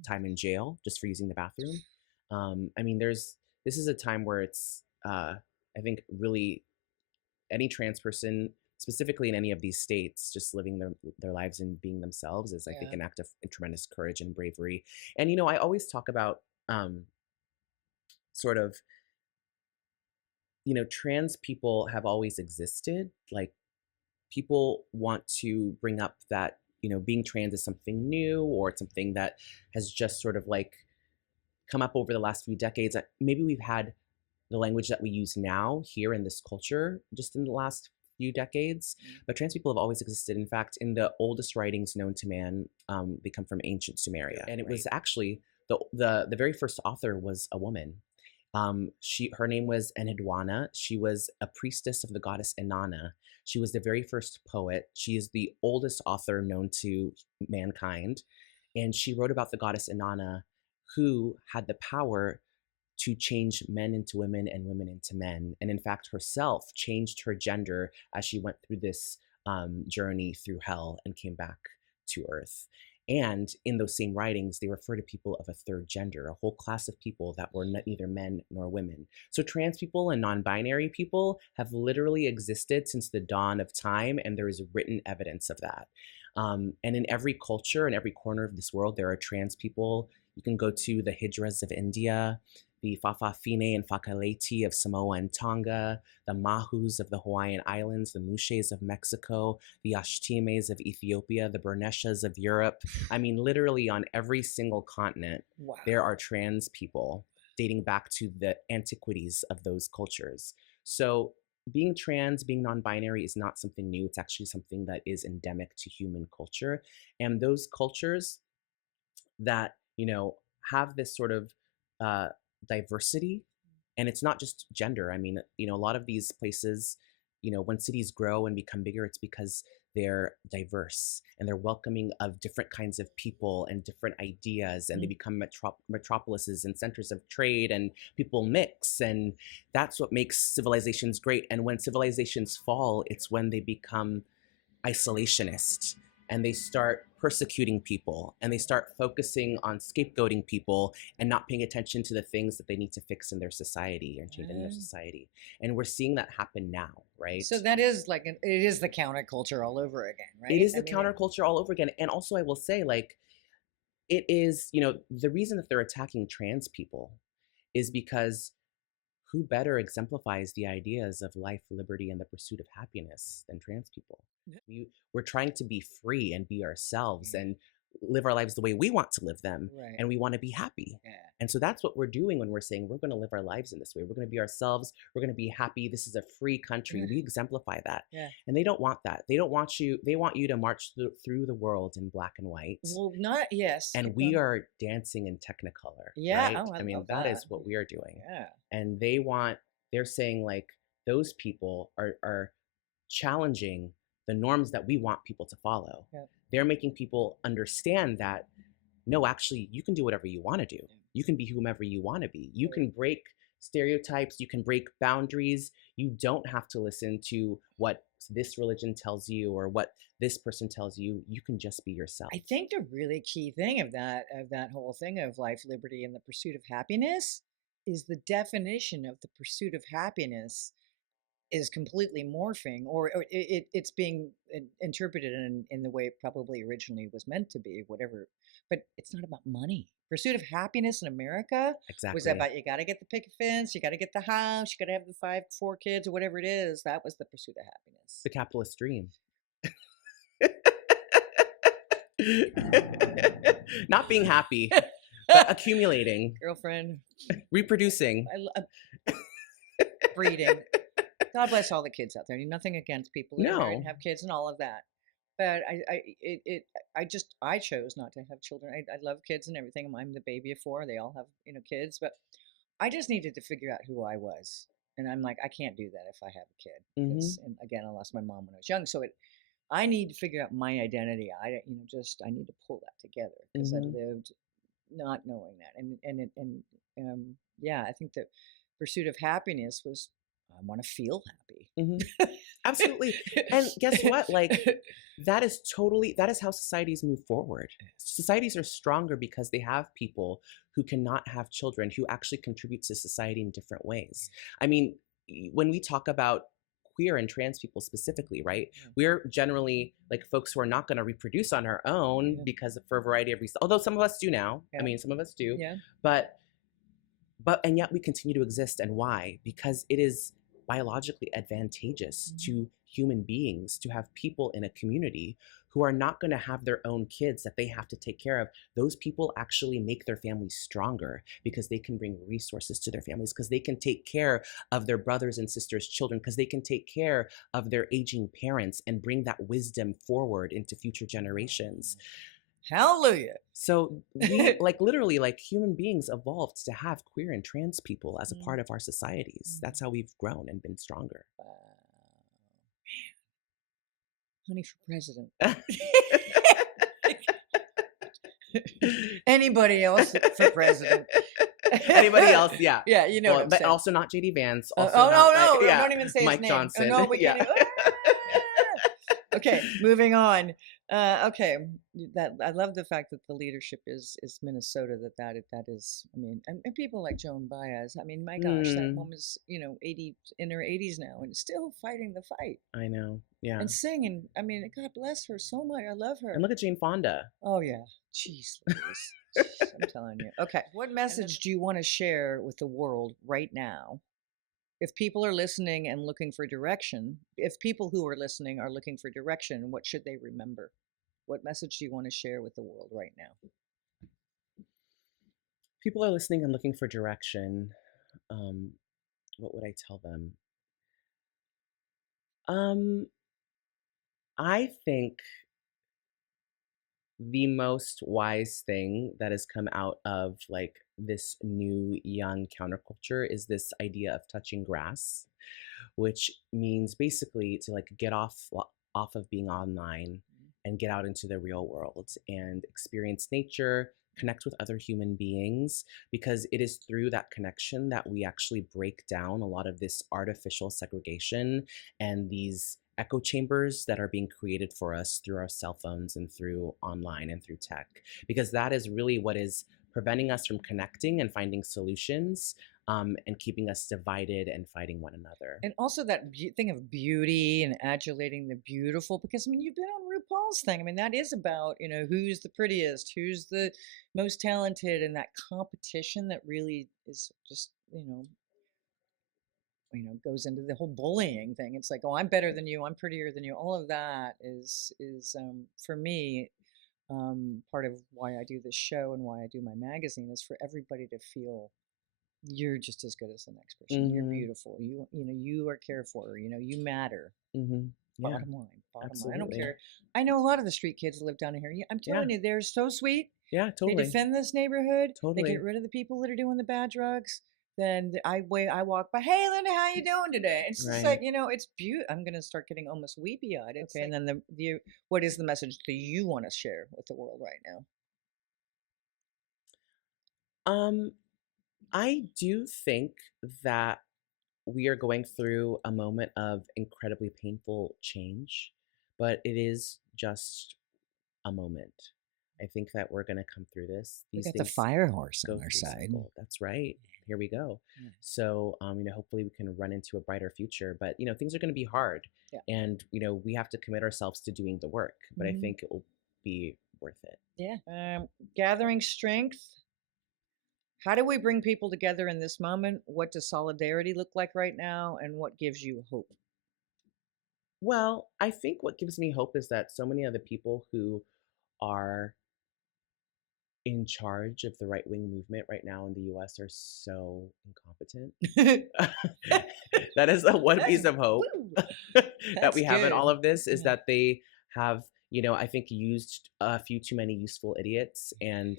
time in jail just for using the bathroom. I mean, this is a time where it's, I think, really any trans person, specifically in any of these states, just living their lives and being themselves is, I think, Yeah. an act of tremendous courage and bravery. And I always talk about, sort of, trans people have always existed. Like, people want to bring up that, being trans is something new, or it's something that has just sort of like come up over the last few decades. Maybe we've had the language that we use now here in this culture just in the last few decades, but trans people have always existed. In fact, in the oldest writings known to man, they come from ancient Sumeria, and it was actually the very first author was a woman. Her name was Enheduanna. She was a priestess of the goddess Inanna. She was the very first poet. She is the oldest author known to mankind, and she wrote about the goddess Inanna, who had the power to change men into women and women into men, and in fact herself changed her gender as she went through this journey through hell and came back to earth. And in those same writings, they refer to people of a third gender, a whole class of people that were neither men nor women. So trans people and non-binary people have literally existed since the dawn of time, and there is written evidence of that. And in every culture, in every corner of this world, there are trans people. You can go to the Hijras of India, the Fa'afafine and Fakaleti of Samoa and Tonga, the Mahus of the Hawaiian Islands, the Mushes of Mexico, the Ashtimes of Ethiopia, the Burneshas of Europe. I mean, literally on every single continent, Wow. there are trans people dating back to the antiquities of those cultures. So being trans, being non-binary is not something new. It's actually something that is endemic to human culture. And those cultures that, have this sort of uh, diversity, and it's not just gender. I mean, a lot of these places, when cities grow and become bigger, it's because they're diverse and they're welcoming of different kinds of people and different ideas, and they become metropolises and centers of trade, and people mix, and that's what makes civilizations great. And when civilizations fall, it's when they become isolationist, and they start persecuting people, and they start focusing on scapegoating people and not paying attention to the things that they need to fix in their society and change in their society. And we're seeing that happen now, right? So that is like it is the counterculture all over again, right? It is the counterculture all over again. And also, I will say, like, it is, the reason that they're attacking trans people is because who better exemplifies the ideas of life, liberty, and the pursuit of happiness than trans people? We're trying to be free and be ourselves and live our lives the way we want to live them, Right. and we want to be happy. Yeah. And so that's what we're doing when we're saying we're going to live our lives in this way. We're going to be ourselves. We're going to be happy. This is a free country. We exemplify that. Yeah. And they don't want that. They don't want you. They want you to march through the world in black and white. Well, not yes. And we are dancing in Technicolor. Yeah. Right? Oh, I mean, that is what we are doing. Yeah. And they're saying, like, those people are challenging the norms that we want people to follow. Yep. They're making people understand that, no, actually, you can do whatever you want to do. You can be whomever you want to be. You can break stereotypes. You can break boundaries. You don't have to listen to what this religion tells you or what this person tells you. You can just be yourself. I think the really key thing of that whole thing of life, liberty, and the pursuit of happiness is the definition of the pursuit of happiness is completely morphing, or it's being interpreted in the way it probably originally was meant to be, whatever. But it's not about money. Pursuit of happiness in America was about, you got to get the picket fence, you got to get the house, you got to have the four kids, or whatever it is. That was the pursuit of happiness. The capitalist dream. Not being happy, but accumulating, Girlfriend, reproducing. I love breeding. God bless all the kids out there. Nothing against people that are married and No. have kids and all of that. But I chose not to have children. I love kids and everything. I'm the baby of four. They all have, kids, but I just needed to figure out who I was. And I'm like, I can't do that if I have a kid. Hmm. And again, I lost my mom when I was young. So I need to figure out my identity. I need to pull that together because I Hmm. lived not knowing that. Yeah, I think the pursuit of happiness was, I want to feel happy. Hmm. Absolutely. And guess what? Like, that is how societies move forward. Societies are stronger because they have people who cannot have children who actually contribute to society in different ways. I mean, when we talk about queer and trans people specifically, right? We're generally like folks who are not going to reproduce on our own because for a variety of reasons. Although some of us do now. I mean, some of us do. Yeah. But and yet we continue to exist. And why? Because it is biologically advantageous to human beings to have people in a community who are not going to have their own kids that they have to take care of. Those people actually make their families stronger because they can bring resources to their families, because they can take care of their brothers and sisters' children, because they can take care of their aging parents and bring that wisdom forward into future generations. Hallelujah. So we literally human beings evolved to have queer and trans people as a part of our societies. That's how we've grown and been stronger. Honey for president. Anybody else for president? Anybody else? Yeah. Yeah, you know. Well, but also not JD Vance. Also no, don't even say Mike his name. Johnson. No, but yeah. Okay, moving on. Okay, that I love the fact that the leadership is Minnesota. That is. I mean, and people like Joan Baez. I mean, my gosh, that woman's 80 in her 80s now and still fighting the fight. I know. Yeah. And singing. I mean, God bless her so much. I love her. And look at Jane Fonda. Oh yeah. Jeez, I'm telling you. Okay, what message do you want to share with the world right now? If people are listening and looking for direction, if people who are listening are looking for direction, what should they remember? What message do you want to share with the world right now? People are listening and looking for direction. What would I tell them? I think the most wise thing that has come out of this new young counterculture is this idea of touching grass, which means basically to get off of being online and get out into the real world and experience nature, connect with other human beings, because it is through that connection that we actually break down a lot of this artificial segregation and these echo chambers that are being created for us through our cell phones and through online and through tech, because that is really what is preventing us from connecting and finding solutions, and keeping us divided and fighting one another. And also that thing of beauty and adulating the beautiful, because I mean, you've been on RuPaul's thing. I mean, that is about, who's the prettiest, who's the most talented, and that competition that really is just, goes into the whole bullying thing. It's like, oh, I'm better than you, I'm prettier than you. All of that is for me, part of why I do this show and why I do my magazine is for everybody to feel you're just as good as the next person. You're beautiful. You are cared for. You matter. Yeah, Bottom line. absolutely. I don't care. I know a lot of the street kids live down here. I'm telling you, they're so sweet. Yeah, totally. They defend this neighborhood. Totally. They get rid of the people that are doing the bad drugs. Then I walk by. Hey, Linda, how you doing today? It's just like it's beautiful. I'm gonna start getting almost weepy eyed. Okay, and then what is the message that you want to share with the world right now? I do think that we are going through a moment of incredibly painful change, but it is just a moment. I think that we're going to come through this. We got the fire horse on our side. That's right. Here we go. So, hopefully we can run into a brighter future. But things are going to be hard, and we have to commit ourselves to doing the work. But I think it will be worth it. Yeah. Gathering strength. How do we bring people together in this moment? What does solidarity look like right now? And what gives you hope? Well, I think what gives me hope is that so many of the people who are in charge of the right wing movement right now in the US are so incompetent. That is the one piece of hope that we have in all of this is that they have, I think used a few too many useful idiots. And,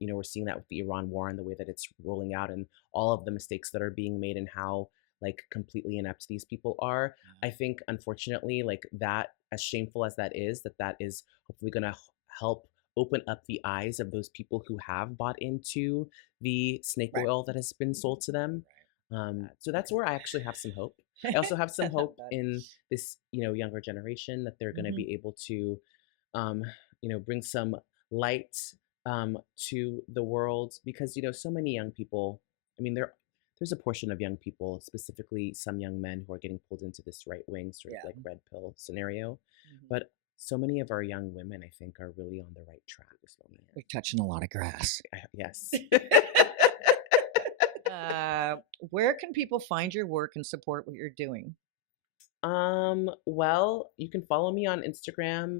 we're seeing that with the Iran war and the way that it's rolling out and all of the mistakes that are being made and how like completely inept these people are. I think, unfortunately, like that, as shameful as that is hopefully going to help open up the eyes of those people who have bought into the snake oil that has been sold to them. So that's where I actually have some hope. I also have some hope in this, younger generation that they're going to be able to, bring some light to the world because, so many young people, I mean, there's a portion of young people, specifically some young men who are getting pulled into this right wing sort of like red pill scenario. But so many of our young women, I think, are really on the right track this moment. They're touching a lot of grass. Yes. Where can people find your work and support what you're doing? Well, you can follow me on Instagram.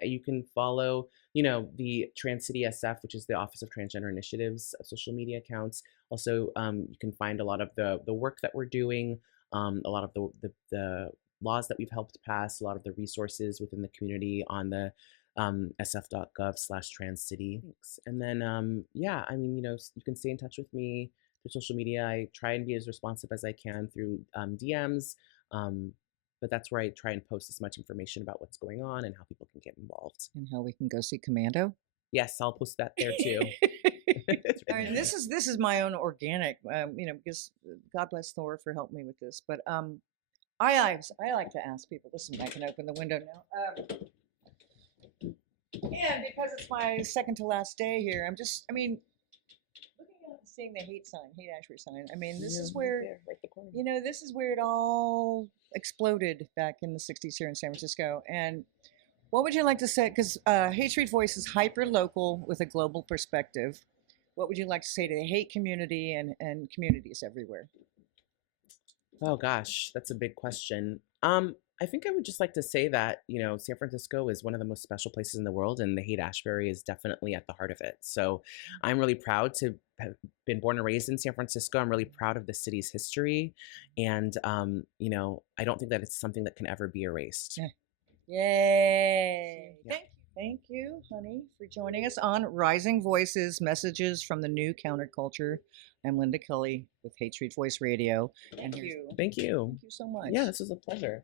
You can follow, the Trans City SF, which is the Office of Transgender Initiatives social media accounts. Also, you can find a lot of the work that we're doing, a lot of the laws that we've helped pass, a lot of the resources within the community on the sf.gov/transcity. And then, you can stay in touch with me through social media. I try and be as responsive as I can through DMs. But that's where I try and post as much information about what's going on and how people can get involved. And how we can go see Commando? Yes, I'll post that there too. All right, this is my own organic, because God bless Thor for helping me with this. But I like to ask people. Listen, I can open the window now. And because it's my second to last day here, looking out and seeing the hate Ashbury sign. I mean, this is where, this is where it all exploded back in the 60s here in San Francisco. And what would you like to say? Because Hate Street Voice is hyper-local with a global perspective. What would you like to say to the hate community and communities everywhere? Oh gosh, that's a big question. I think I would just like to say that, San Francisco is one of the most special places in the world, and the Hate Ashbury is definitely at the heart of it. So I'm really proud to have been born and raised in San Francisco. I'm really proud of the city's history. And, I don't think that it's something that can ever be erased. Yay. Yeah. Thank you, honey, for joining us on Rising Voices, Messages from the New Counterculture. I'm Linda Kelly with Hate Street Voice Radio. Thank you. Thank you. Thank you so much. Yeah, this was a pleasure.